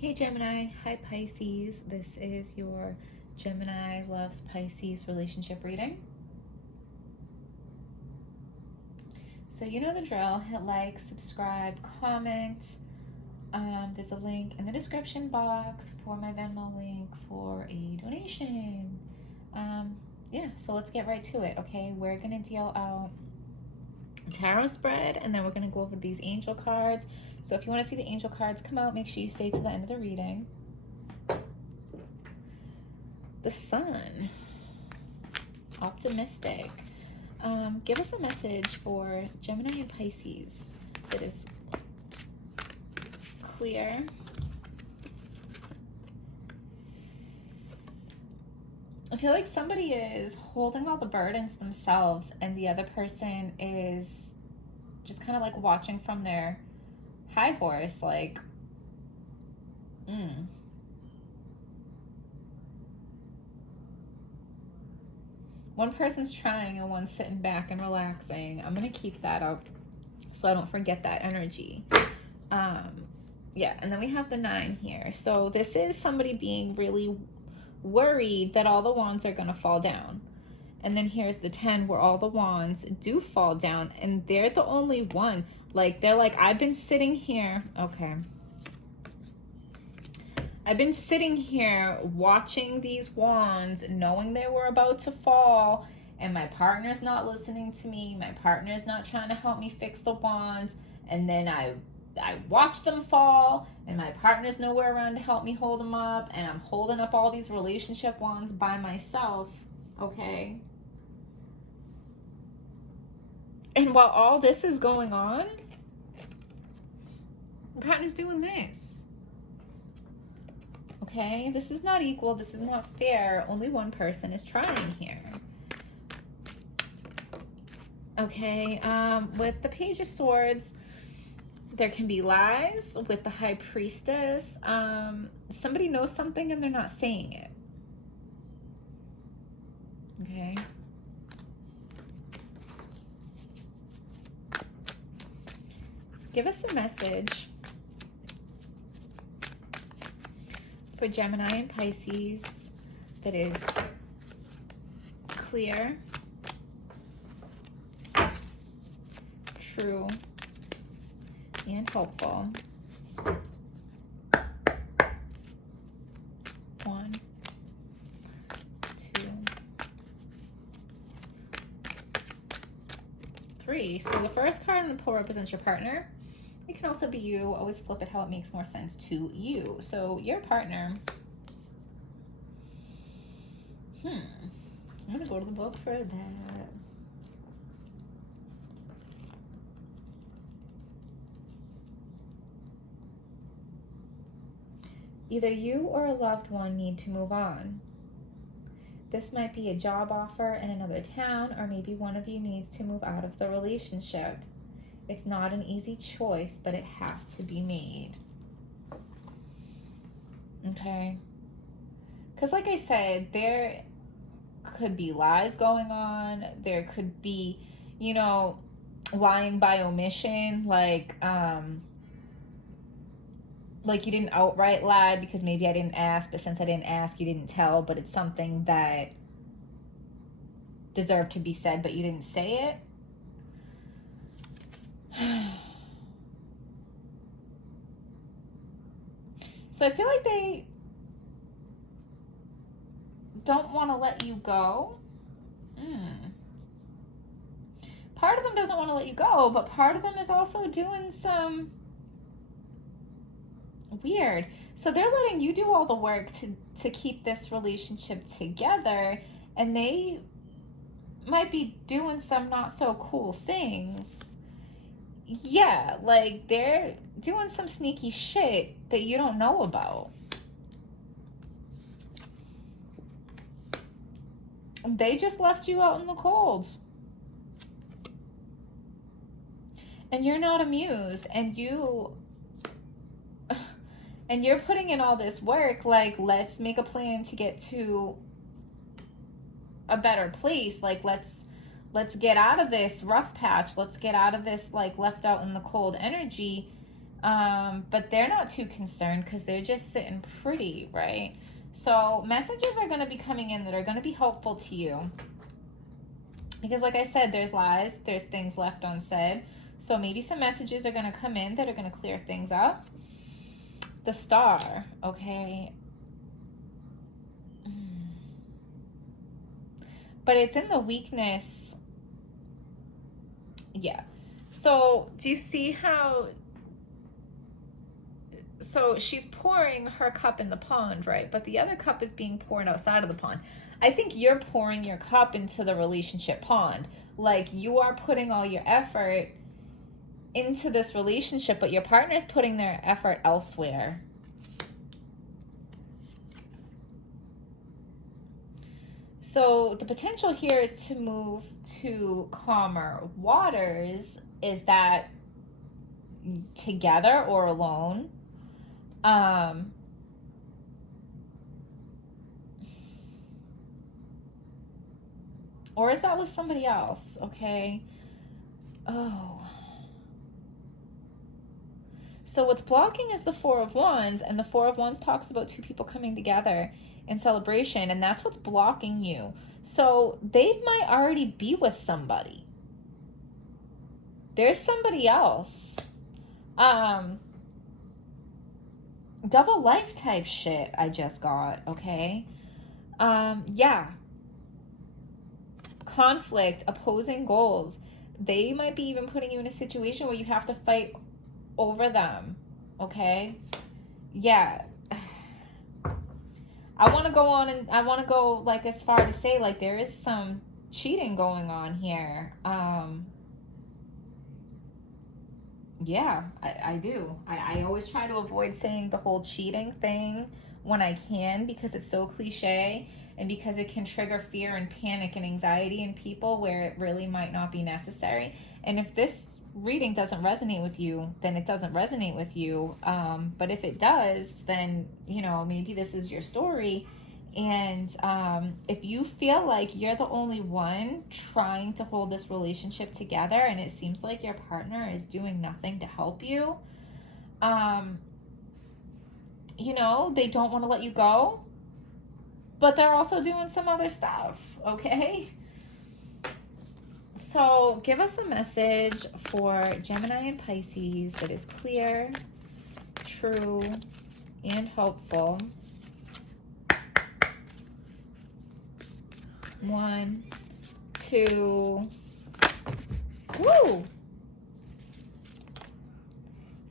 Hey Gemini, hi Pisces. This is your Gemini loves Pisces relationship reading. So you know the drill. Hit like, subscribe, comment. There's a link in the description box for my Venmo link for a donation. Yeah, so let's get right to it, okay? We're going to deal out tarot spread, and then we're going to go over these angel cards. So if you want to see the angel cards come out, make sure you stay to the end of the reading. The Sun, optimistic. Give us a message for Gemini and Pisces that is clear, I feel like somebody is holding all the burdens themselves and the other person is just kind of like watching from their high horse, like, One person's trying and one's sitting back and relaxing. I'm going to keep that up so I don't forget that energy. Yeah, and then we have the 9 here. So this is somebody being really worried that all the wands are going to fall down. And then here's the 10 where all the wands do fall down and they're the only one. Like, they're like, I've been sitting here. Okay. I've been sitting here watching these wands, knowing they were about to fall, and my partner's not listening to me. My partner's not trying to help me fix the wands. And then I watch them fall, and my partner's nowhere around to help me hold them up, and I'm holding up all these relationship wands by myself, okay? And while all this is going on, my partner's doing this. Okay, this is not equal. This is not fair. Only one person is trying here. Okay, with the Page of Swords, there can be lies. With the High Priestess, somebody knows something and they're not saying it. Okay. Give us a message for Gemini and Pisces that is clear, true, and hopeful. 1, 2, 3. So the first card I'm going to pull represents your partner. It can also be you. Always flip it how it makes more sense to you. So your partner. I'm going to go to the book for that. Either you or a loved one need to move on. This might be a job offer in another town, or maybe one of you needs to move out of the relationship. It's not an easy choice, but it has to be made. Okay? Because like I said, there could be lies going on. There could be, you know, lying by omission. Like you didn't outright lie because maybe I didn't ask, but since I didn't ask, you didn't tell, but it's something that deserved to be said, but you didn't say it. So I feel like they don't want to let you go. Part of them doesn't want to let you go, but part of them is also doing some weird. So they're letting you do all the work to keep this relationship together, and they might be doing some not so cool things. Yeah, like they're doing some sneaky shit that you don't know about. They just left you out in the cold. And you're not amused, and you're putting in all this work, like, let's make a plan to get to a better place. Like, let's get out of this rough patch. Let's get out of this, like, left out in the cold energy. But they're not too concerned because they're just sitting pretty, right? So messages are going to be coming in that are going to be helpful to you. Because like I said, there's lies, there's things left unsaid. So maybe some messages are going to come in that are going to clear things up. The Star, okay? But it's in the weakness. Yeah. So do you see how... So she's pouring her cup in the pond, right? But the other cup is being poured outside of the pond. I think you're pouring your cup into the relationship pond. Like, you are putting all your effort into this relationship, but your partner is putting their effort elsewhere. So the potential here is to move to calmer waters. Is that together or alone? Or is that with somebody else? Okay. Oh. So what's blocking is the Four of Wands, and the Four of Wands talks about two people coming together in celebration, and that's what's blocking you. So they might already be with somebody. There's somebody else. Double life type shit I just got, okay? Yeah. Conflict, opposing goals. They might be even putting you in a situation where you have to fight over them, okay? Yeah. I want to go on and I want to go like as far to say like there is some cheating going on here. Yeah, I do. I always try to avoid saying the whole cheating thing when I can because it's so cliche and because it can trigger fear and panic and anxiety in people where it really might not be necessary. And if this reading doesn't resonate with you, then it doesn't resonate with you. But if it does, then, you know, maybe this is your story. And if you feel like you're the only one trying to hold this relationship together and it seems like your partner is doing nothing to help you, you know, they don't want to let you go, but they're also doing some other stuff, okay? So give us a message for Gemini and Pisces that is clear, true, and helpful. 1, 2. Woo!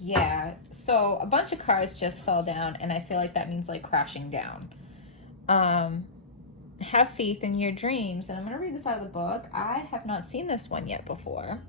Yeah, so a bunch of cars just fell down, and I feel like that means like crashing down. Have faith in your dreams. And I'm going to read this out of the book. I have not seen this one yet before.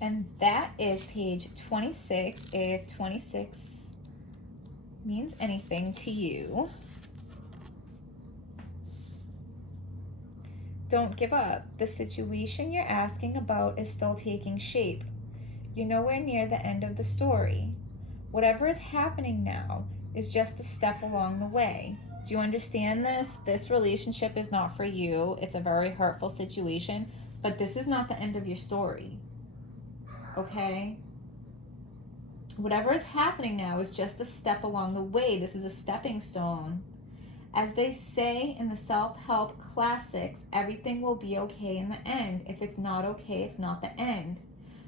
And that is page 26, if 26 means anything to you. Don't give up. The situation you're asking about is still taking shape. You're nowhere near the end of the story. Whatever is happening now is just a step along the way. Do you understand this? This relationship is not for you. It's a very hurtful situation, but this is not the end of your story. Okay? Whatever is happening now is just a step along the way. This is a stepping stone. As they say in the self-help classics, everything will be okay in the end. If it's not okay, it's not the end.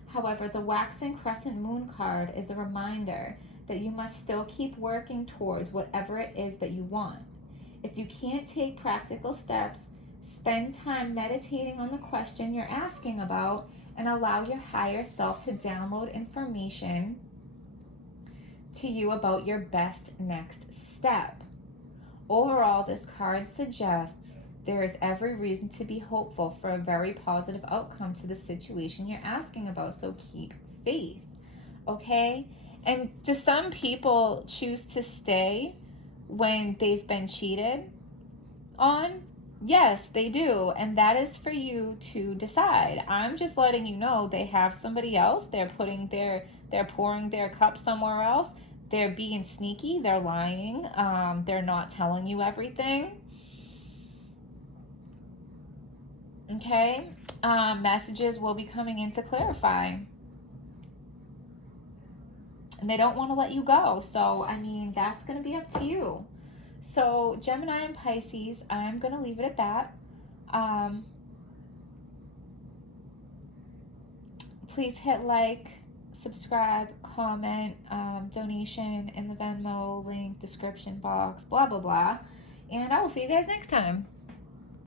However, the waxing crescent moon card is a reminder that you must still keep working towards whatever it is that you want. If you can't take practical steps, spend time meditating on the question you're asking about and allow your higher self to download information to you about your best next step. Overall, this card suggests there is every reason to be hopeful for a very positive outcome to the situation you're asking about, so keep faith, okay? And do some people choose to stay when they've been cheated on? Yes, they do, and that is for you to decide. I'm just letting you know they have somebody else. They're pouring their cup somewhere else. they're being sneaky, they're lying, they're not telling you everything. Okay, messages will be coming in to clarify. And they don't want to let you go. So, I mean, that's going to be up to you. So, Gemini and Pisces, I'm going to leave it at that. Please hit like, subscribe, comment, donation in the Venmo link, description box, blah, blah, blah. And I will see you guys next time.